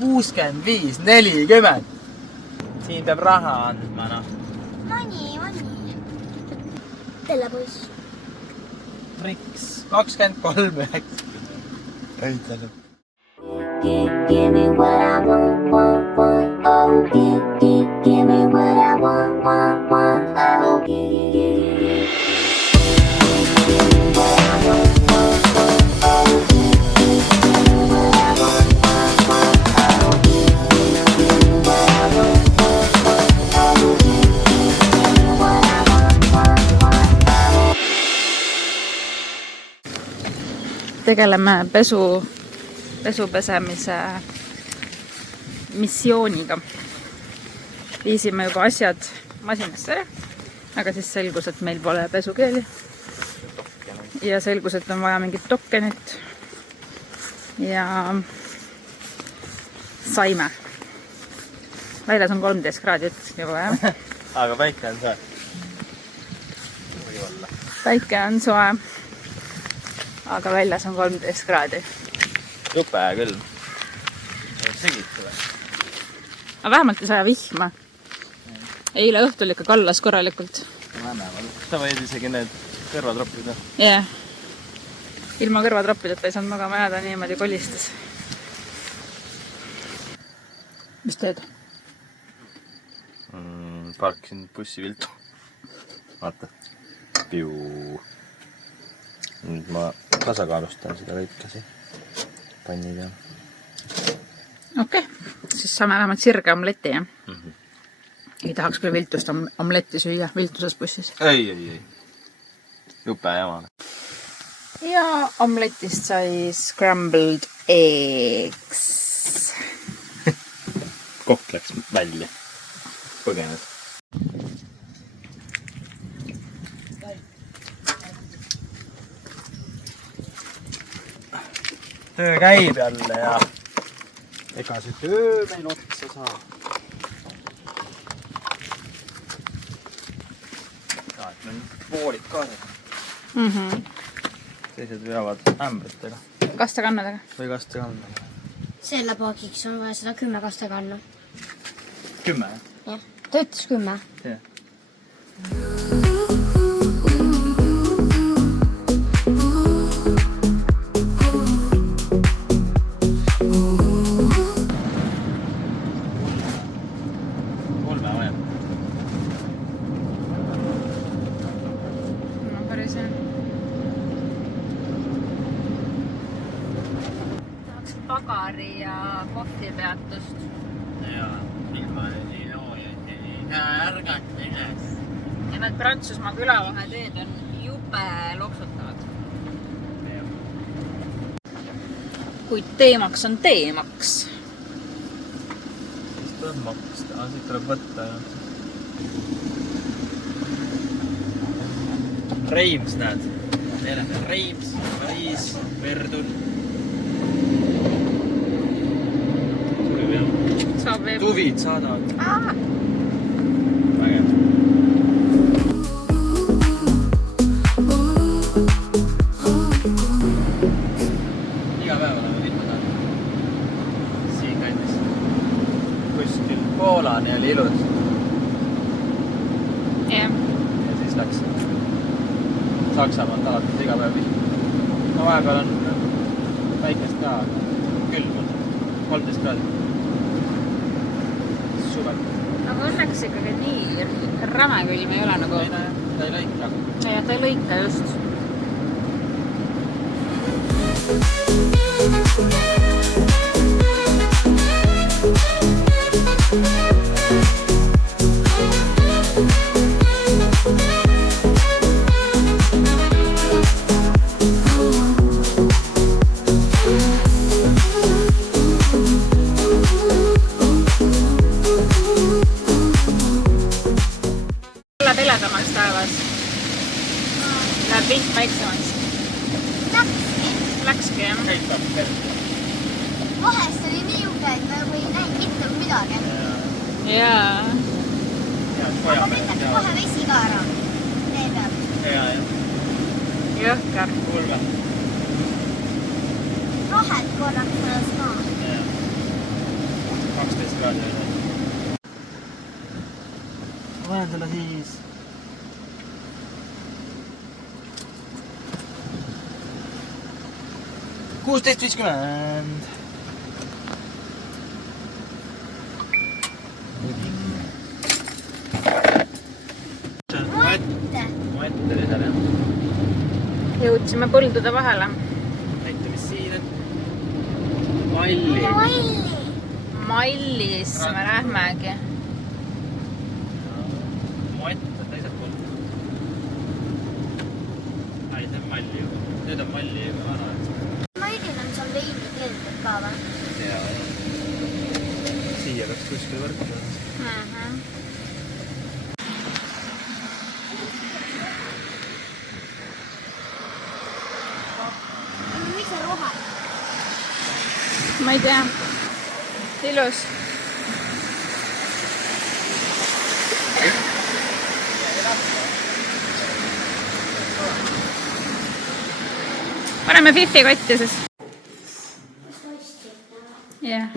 65,40. Siin peab raha andma, noh. Mani. Telle poiss. Riks. 23,9. Ei tänu. Give me what I want, oh, give me what I want, oh, give. Tegeleme pesupesemise missiooniga. Viisime juba asjad masinasse, aga siis selgus, et meil pole pesukeeli. Ja selgus, et on vaja mingit tokenit. Ja saime. Väljas on 13 kraadit juba, jah? Aga päike on soe. Päike on soe. Aga väljas on 13 kraadi. Jupe küll. Segitu või? Aga vähemalt ei saa vihma. Eile õhtul ikka kallas korralikult. Sa võid isegi need kõrvatropid. Jah. Ilma kõrvatroppideta ei saanud magama jääda, niimoodi kolistas. Mis teed? Parkisin bussi viltu. Vaata. Piu. Nüüd ma tasakaalustan seda võitkasi panni peal. Okei, siis saame vähemalt sirge omleti, jah? Ei tahaks küll viltust omletti süüa viltuses bussis. Ei. Jupe jamane. Ja omletist sai scrambled eggs. Kokk läks välja. Põgenes. Töö käib jälle ja ega see töö meil otsa saa. Et meil voolid kaasad. Teised veavad ämbritega. Kastekannadega. Või kastekannadega. Selle paagiks on vaja 110 kastekannu. 10? Jah, ta ütles 10. Jah. Pagari ja kohvipeatust. Ja ilma ärgata üles. Ja need Prantsusmaa külavaheteed on jube loksutavad. Kuid teemaks on teemaks. Siis tõmbaks, siit tuleb võtta. Reims näed. Reims, Pariis, Verdun. Tuvid saadavad. Vägev. Iga päev oleme linnad. Siin kandis. Kuskil Poolani oli ilus. Jah. Ja siis läks Saksamaalt alates iga päev vihma. No vahepeal on väikest ka külm. 13 kraadi. Aga õnneks ikkagi nii räme külm ei ole nagu... Ta ei lõika. Ja ta ei lõika just. Peledamaks taevas. Läheb pilt väiksemaks. Läkski, jah. Vahest oli nii juge, et me ei näinud mitte midagi. Jaa. Aga lendati kohe vesi ka ära. Tee peal. Jaa. Jõhker. Kulme. Rohed korraks mõnes maa. panen selle siis. $16.50. Matt oli seal jah. Jõudsime põldude vahele. Näita, mis siin on. Malli. Mallis me lähmegi. Matt on teiselt poolt. Ai, see on Malli juba. Nüüd on Malli juba vana. Mailil on seal veini keeldud ka või? Jaa. Siia peaks kuskil võrku. Mis see rohal? Ma ei tea. Ilus. Paneme Fifi kotti siis. Jah.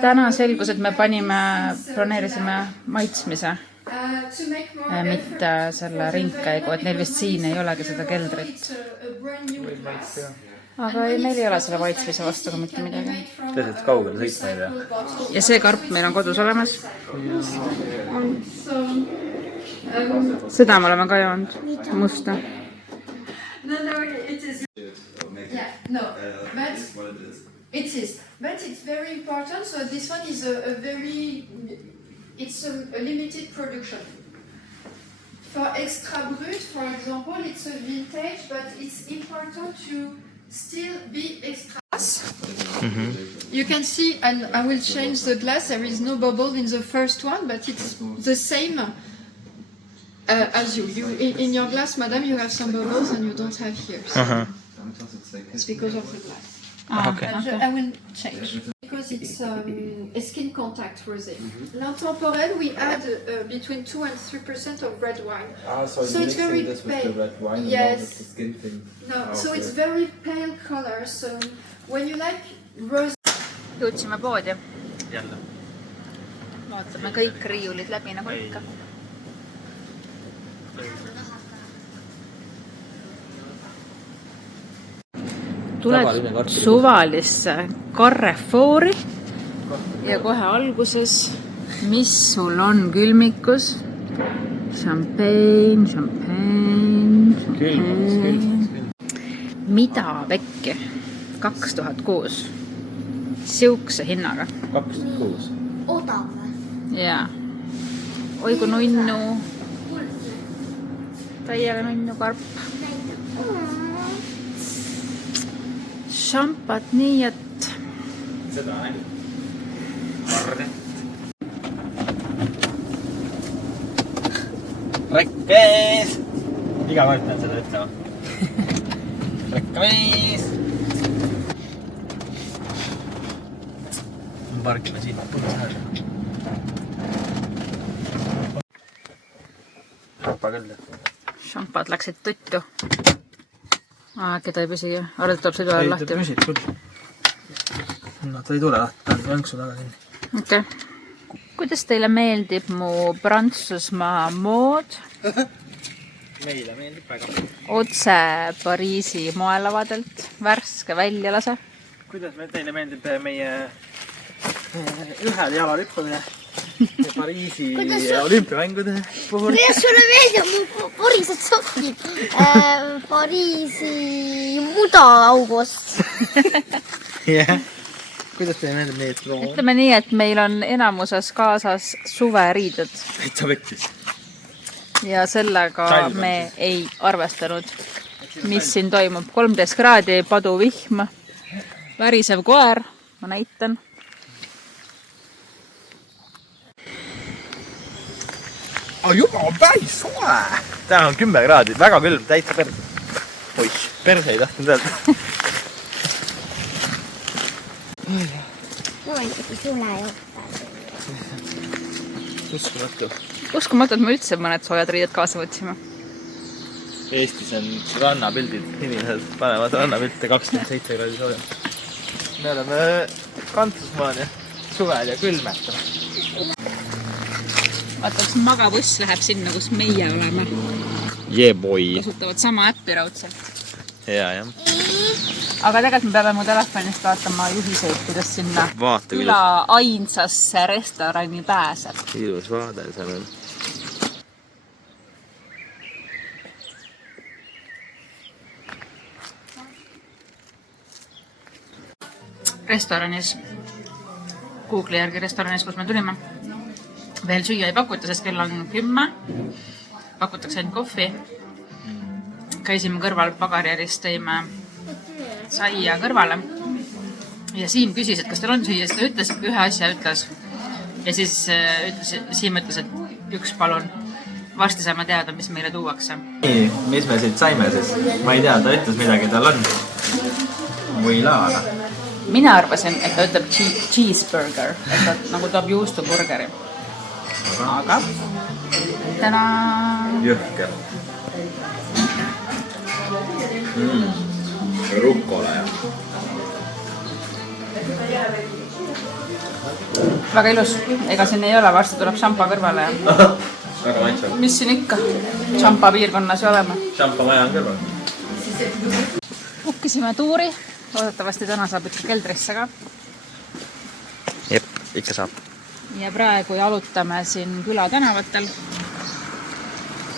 Täna selgus, et me planeerisime maitsmise, mitte selle ringkäigu, et neil vist siin ei olegi seda keldrit. Aga ei, meil ei ole selle maitsmise vastu ka mitte midagi. Tõeselt kaugele sõitma ei tea. Ja see karp meil on kodus olemas. Seda me oleme ka joonud, musta. It is, but it's very important. So this one is a limited production. For extra brut, for example, it's a vintage, but it's important to still be extra. You can see, and I will change the glass. There is no bubble in the first one, but it's the same as you. In your glass, madam, you have some bubbles and you don't have here. So it's because of the glass. Okay. I will change because it's a skin contact rosé. L'intemporel, we add between 2 and 3% of red wine. So it's very this pale. with the red wine Yes. and with the skin thing. No, so okay. it's very pale color. So when you like rosé, Jõudsime poodi. Jälle. Vaatame kõik riiulid läbi nagu ikka. Tuled suvalisse Carrefouri ja kohe alguses, mis sul on külmikus? Champagne. Mida pekki? 2006. Siukse hinnaga. 26. Odav või? Jaa. Oi kui nunnu. Täiega nunnu karp. Šampat nii, et... Seda ainult. Marnet. Rekkees! Iga kord pean seda ütlema. Rekkees! Parkime siin põõsäärs. Rappa küll. Šampad läksid tuttu. Äkki ta ei püsigi. Arvad, tuleb sõidu ajal lahti. Ta püsib küll. No ta ei tule lahti. Ta on jõnksu taga kinni. Okay. Kuidas teile meeldib mu Prantsusmaa mood? Meile meeldib väga. Otse Pariisi moelavadelt. Värske väljalase. Kuidas teile meeldib meie ühel jalal hüppamine Pariisi olümpiamängude puhul? Kuidas sulle meeldib mu porised sokid Pariisi mudaaugos? Jah. Kuidas teile meeldib nii, et loo? Ütleme nii, et meil on enamuses kaasas suveriided. Täitsa võttis. Ja sellega me ei arvestanud, mis siin toimub. 13 kraadi, padu vihm, värisev koer, ma näitan. Juba on päris soe! Täna on 10 kraadi, väga külm, täitsa perse. Oih, perse ei tahtnud öelda. Mul on ikkagi tule juhta. Uskumatu. Uskumatu, et me üldse mõned soojad riided kaasa võtsime. Eestis on rannapildid, inimesed panevad rannapilte 27 kraadi soojem. Me oleme Prantsusmaal ja suvel ja külmetame. Vaata, kas magabuss läheb sinna, kus meie oleme. Yeah boy. Kasutavad sama äppi raudselt. Hea jah. Aga tegelikult me peame mu telefonist vaatama juhiseid, kuidas sinna Vaata, küla ainsasse restorani pääseb. Ilus vaade seal on. Restoranis, Google'i järgi restoranis, kus me tulime, veel süüa ei pakuta, sest kell on 10. Pakutakse ainult kohvi. Käisime kõrval pagarijärist, tõime saia kõrvale. Ja Siim küsis, et kas teil on süüa, siis ta ütles, ühe asja ütles. Ja siis Siim ütles, et üks palun. Varsti saame teada, mis meile tuuakse. Nii, mis me siit saime siis? Ma ei tea, ta ütles midagi, tal on. Muilaana. Mina arvasin, et ta ütleb cheeseburger, et ta nagu toob juustuburgeri. Aga täna... Jõhker. Rukkola ja. Väga ilus. Ega siin ei ole, varsti tuleb Champa kõrvale. Ja... Väga maitsev. Mis siin ikka? Champa piirkonnas ju oleme. Champa maja on kõrval. Pukkisime tuuri. Oodetavasti täna saab ikka keldrisse ka. Jep, ikka saab. Ja praegu jalutame siin küla tänavatel.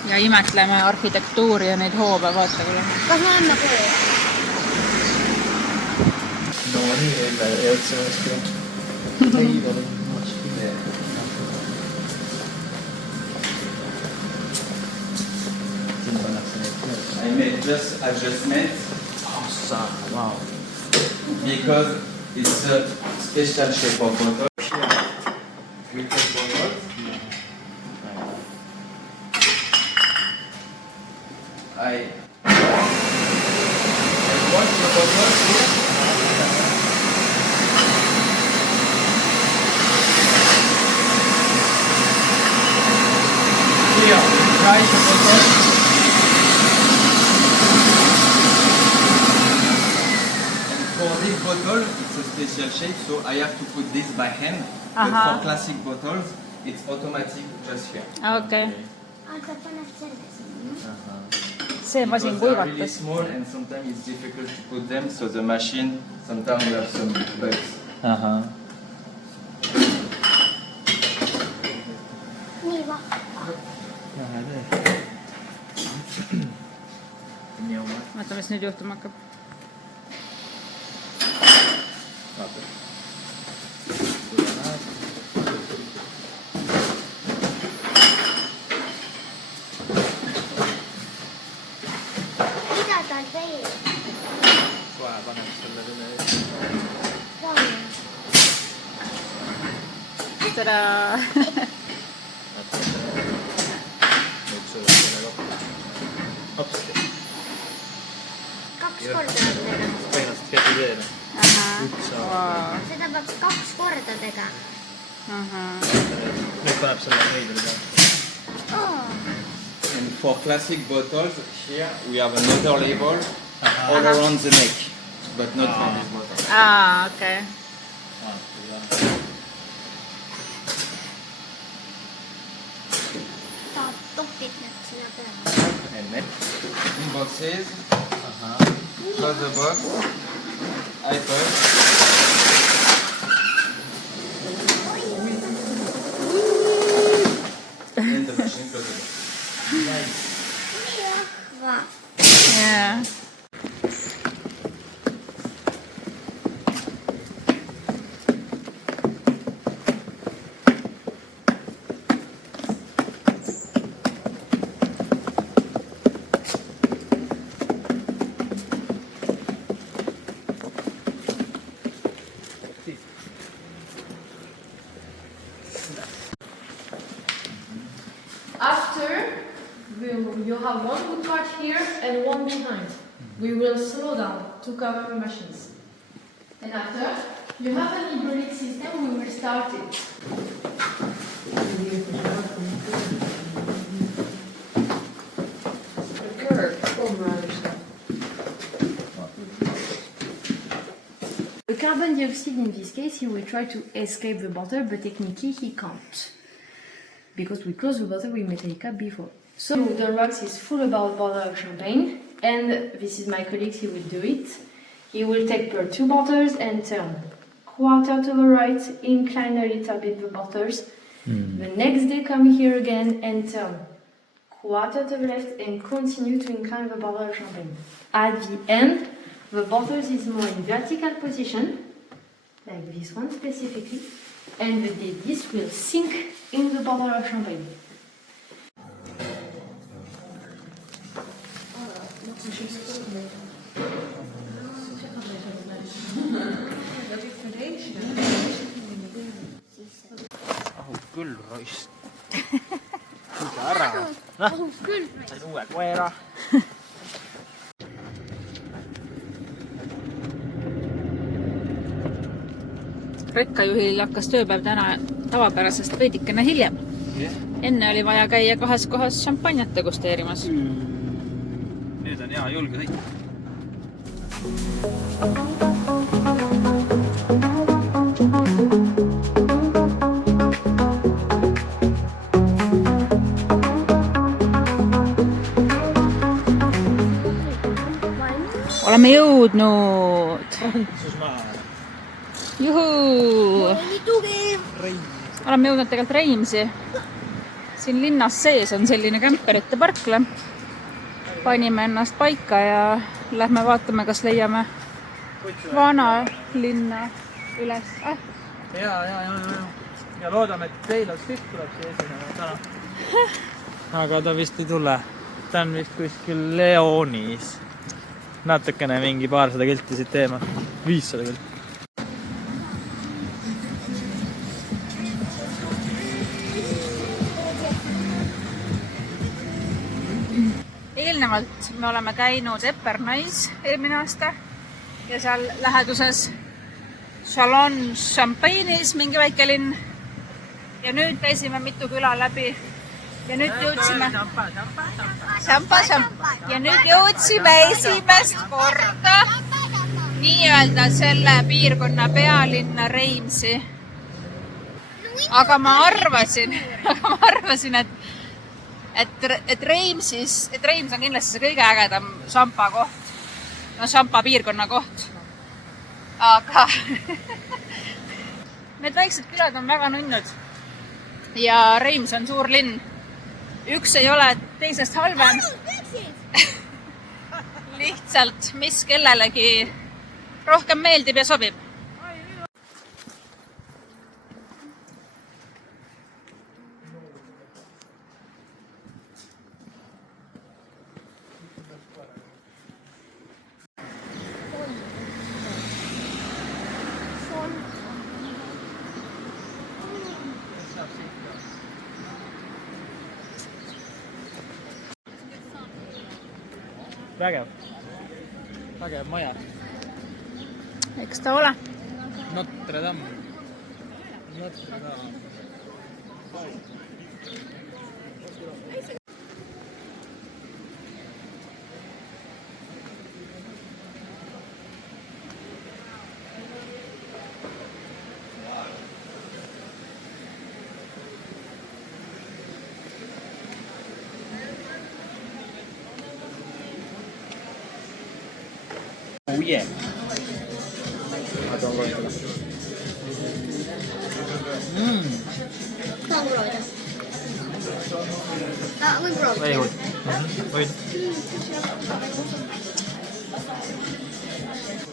Ja imetleme arhitektuuri ja neid hoove, vaata küll. Kas me oleme koju? No nii, enne jõudsime hästi. Neid oli much pide. Siin pannakse neid tööd. I made just adjustments Wow. because it's a special shape of bottle. We take bottles. I wash the bottle. Here, dry the bottle. For this bottle, it's a special shape, so I have to put this by hand. But for classic bottles, it's automatic just here. Okei. Aga paned selle sinna. See masin Because they're really kuivatas. small and sometimes it's difficult to put them, so the machine, sometimes we have some bugs. Ahah. Nii vahva. Vaata, mis nüüd juhtuma hakkab. Vaata. Mida tal veel? Kohe paneks selle üle. Tadaa! Nüüd sulle selle kokku. Hopsti. 2 korda peab tegema. Põhimõtteliselt käsi teele. Wow. Seda peab 2 korda tegema. Nüüd paneb selle meidri peale. And for classic bottles, here we have another label all around the neck, but not for this bottle. Okei. Ta topib need sinna peale. And next, in boxes, close the box, I touch. And the machine closes the box. Vahva. Yeah. After, you have one good part here and one behind. We will slow down to cover machines. And after, you have an hydraulic system, we will start it. The curve. carbon dioxide in this case, he will try to escape the bottle, but technically he can't. Because we closed the bottle with metallic cap before. So the rocks is full about bottle of champagne, and this is my colleague, he will do it. He will take per 2 bottles and turn quarter to the right, incline a little bit the bottles. The next day come here again and turn quarter to the left and continue to incline the bottle of champagne. At the end, the bottles is more in vertical position, like this one specifically, and the disc will sink in the bottle of champagne. Küll roist. Kuulge ära. Sain uue koera. Rekkajuhil hakkas tööpäev täna tavapärasest veidikene hiljem. Enne oli vaja käia 2 kohas šampanjat degusteerimas. Nüüd on hea julge sõita. Oleme jõudnud! Juhuu! Nii tugev! Oleme jõudnud tegelikult Reimsi. Siin linnas sees on selline kämperite parkla. Panime ennast paika ja lähme vaatame, kas leiame vana linna üles. Ja loodame, et Taylor Swift tuleb siia esinema täna. Aga ta vist ei tule. Ta on vist kuskil Leonis. Natukene mingi 200 kilti siit teema. 500 kilti. Eelnevalt me oleme käinud Epernais eelmine aasta ja seal läheduses Châlons-Champagne'is mingi väike linn. Ja nüüd käisime mitu küla läbi ja nüüd jõudsime ja nüüd jõudsime esimest korda nii-öelda selle piirkonna pealinna Reimsi. Aga ma arvasin, et Reims on kindlasti see kõige ägedam šampa koht, šampa piirkonna koht. Aga need väiksed külad on väga nunnud ja Reims on suur linn. Üks ei ole teisest halvem. Lihtsalt, mis kellelegi rohkem meeldib ja sobib. Vägev maja. Eks ta ole. Notre Dame. Oh yeah. Tahan proovida. Võin proovida. Võid.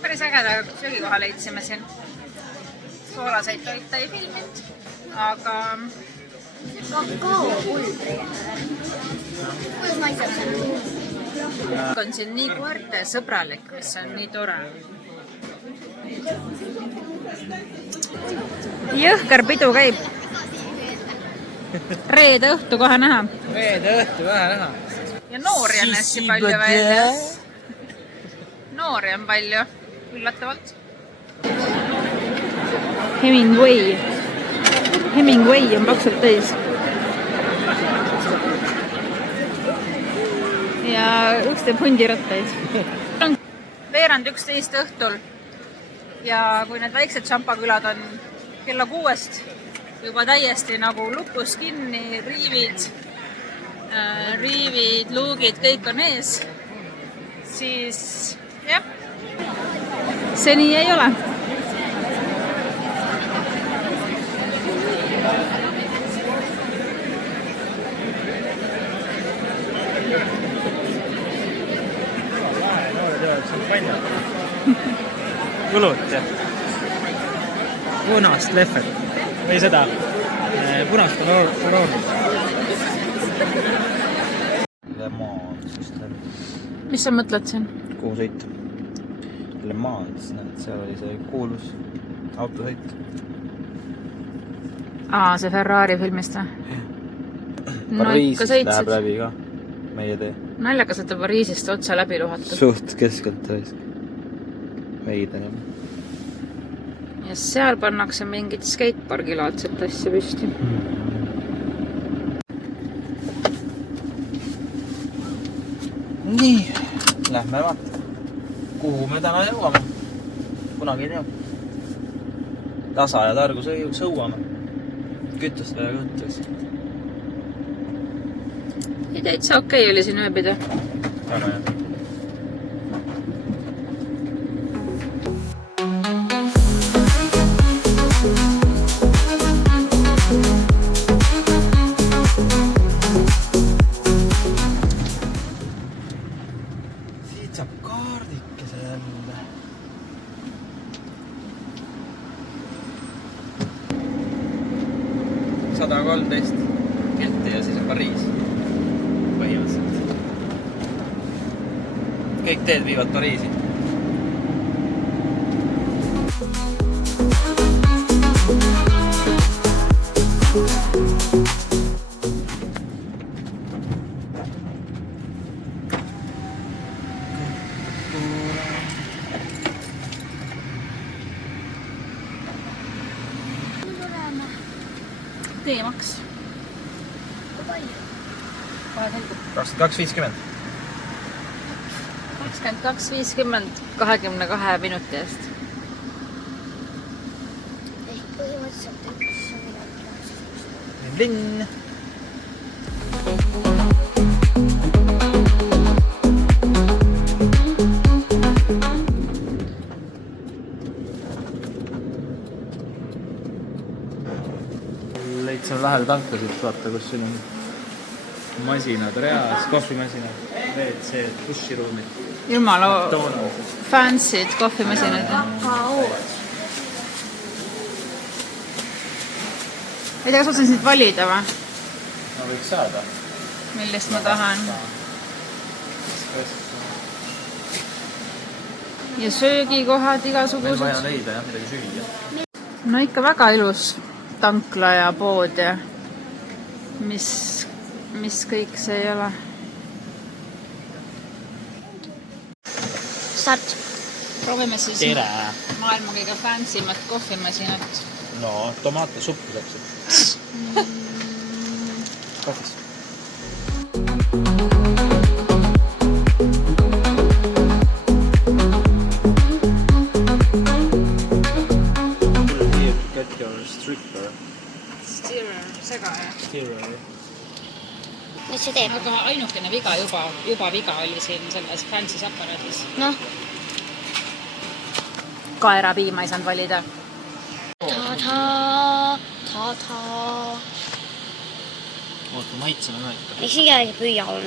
Päris ägeda söögikoha leidsime siin. Soolaseid toita ei filminud, aga Kakaopulbri. Kuidas maitseb see? on siin nii koerte sõbralik, mis on nii tore. Jõhker pidu käib. Reede õhtu kohe näha. Ja noori on hästi palju välja. Noori on palju, üllatavalt. Hemingway on paksult täis. Ja üks teeb hundirattaid. Veerand 11 õhtul ja kui need väiksed šampakülad on kella 6 juba täiesti nagu lukus kinni, riivid, luugid, kõik on ees, siis jah, see nii ei ole. Õlut ja punast lehvet või seda punast korooni. Le Mans. Mis sa mõtled siin? Kuhu sõita? Le Mans, seal oli see kuulus autosõit. See Ferrari filmist või? Pariisist läheb läbi ka meie tee. Naljakas, et Pariisist otse läbi luhatud. Suht keskelt raisk. Veid enam. Ja seal pannakse mingit skatepargilaadset asja püsti. Nii, lähme vaata. Kuhu me täna jõuame? Kunagi ei tea. Tasa ja targu sõuame. Kütust väga kõhtus. Ja täitsa okei oli siin ööbida. Väga hea. Siit saab kaardikese jälle. $113 kilti ja siis on Pariis. Põhimõtteliselt. Kõik teed viivad Pariisi. Teemaks. Kui palju? Kohe selgub. 22.50. 22.50 22 minuti eest. Ehk põhimõtteliselt üks minut. Linn. Leidsin lähedal tankasid, vaata, kus siin on masinad reas, kohvimasinad, WC, bussiruumid. Jumala fancy'd kohvimasinad. Ei tea, kas otsin siit valida või? No võiks saada. Millist ma tahan. Ja söögikohad Meil igasugused. vaja leida jah, midagi süüa. No ikka väga ilus tankla ja pood ja mis kõik see ei ole. Start. Proovime siis Tere! maailma kõige fancymat kohvimasinat. No, tomaatesuppu saaks. Kohvis. Here to get your stripper. Segaja. Stirrer. Mis see teeb? Aga ainukene viga juba viga oli siin selles fancy's aparaadis. Noh. Kaerapiima ei saanud valida. Ta-ta. Oota, maitseme ka ikka. Miks nii jäi püüa on?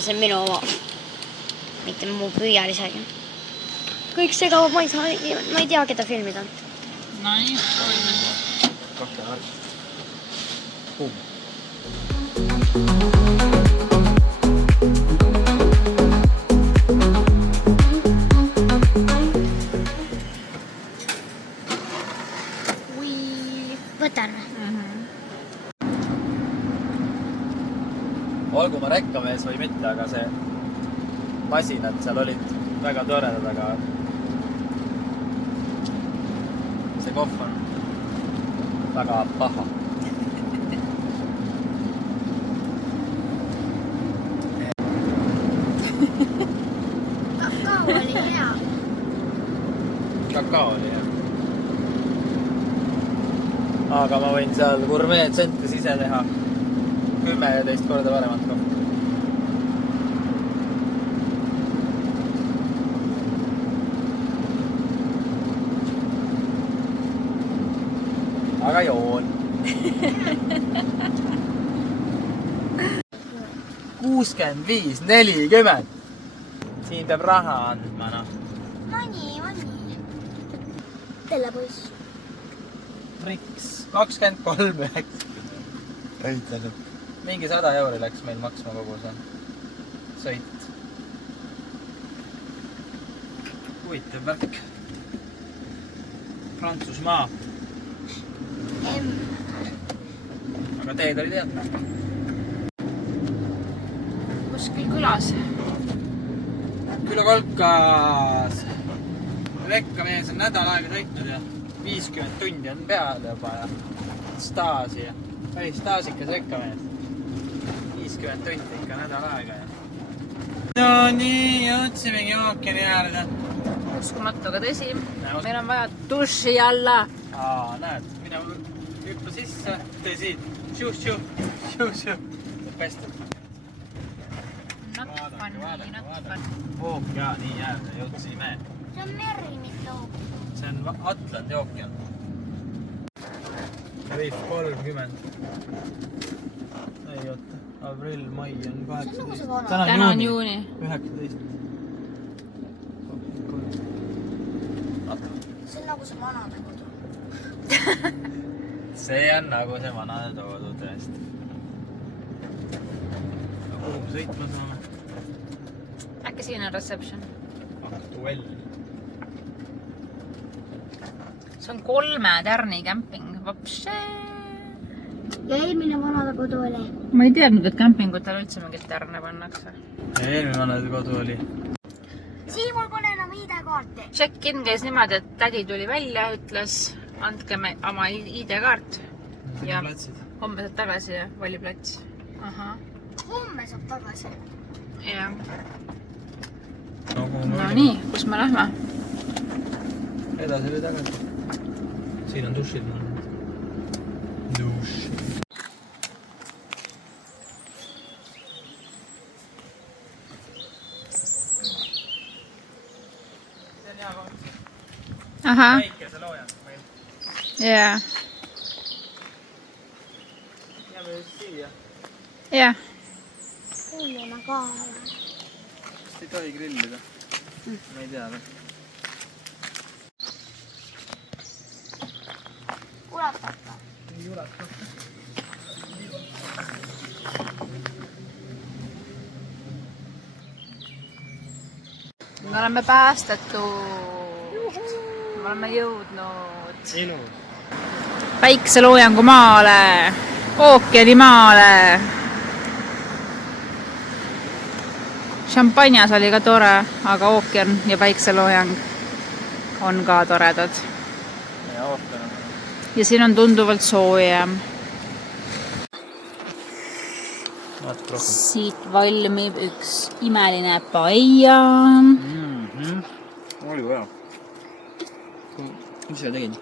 See on minu oma. Mitte mu püüal isegi. Kõik segavad, ma ei tea, keda filmida. No nii, proovime. Kahte värk. Kuum. Võtan. Olgu ma rekkamees või mitte, aga see masinad seal olid väga toredad, aga see kohv on väga paha. Kakao oli hea. ka oli, jah. Aga ma võin seal gurmeetsentes ise teha 10 ja teist korda paremat kohta. Aga joon. 65-40. Siin peab raha andma, noh. Mani. Telle poiss. Riks. 23 läks. Mingi 100 euri läks meil maksma kogu see sõit. Huvitav värk. Prantsusmaa. Aga teed oli tead. Kuskil külas. Külakolkas. Rekkamees on nädal aega sõitnud ja 50 tundi on peale juba ja staasi ja päris staasikas rekkamees. 50 tundi ikka nädal aega ja... No nii, jõudsimegi ookeani äärde. Uskumatu, aga tõsi. Meil on vaja duši alla. Näed, mine hüppa sisse, tee siit. Šiu. Pestud. Not funny. Ookeani äärde jõudsime. See on meri, mitte ookean. See on Atlandi ookean. Reif 30. Ei oota, aprill, mai on 18. Täna on juuni. 19. See on nagu see vanade kodu. See on nagu see vanade toodud tõesti. Kuhu me sõitma saame? Äkki siin on reception? Aktuell. See on 3 tärni camping. Vapše. Ja eelmine vanade kodu oli. Ma ei teadnud, et campingutel üldse mingit tärne pannakse. Ja eelmine vanade kodu oli. Siin mul pole enam ID-kaarti. Check-in käis niimoodi, et tädi tuli välja, ütles, andke oma ID-kaart. Ja homme saad tagasi ja vali plats. Aha. Homme saab tagasi. Ja. No nii, kus me lähme? Edasi või tagasi. Siin on dušid. Dušid. See on hea koht. Aha. Väikese loojad meil. Jaa. Jääme just siia. Jah. Kuuleme ka. Vist ei tohi grillida. Ma ei tea. Ulatata. Ei ulatata. Me oleme päästetud. Me oleme jõudnud päikseloojangu maale, ookeani maale. Champagnas oli ka tore, aga ookean ja päikseloojang on ka toredad. Ja ookean. Ja siin on tunduvalt soojem. Siit valmib üks imeline paella. Oli hea. Mis sa tegid?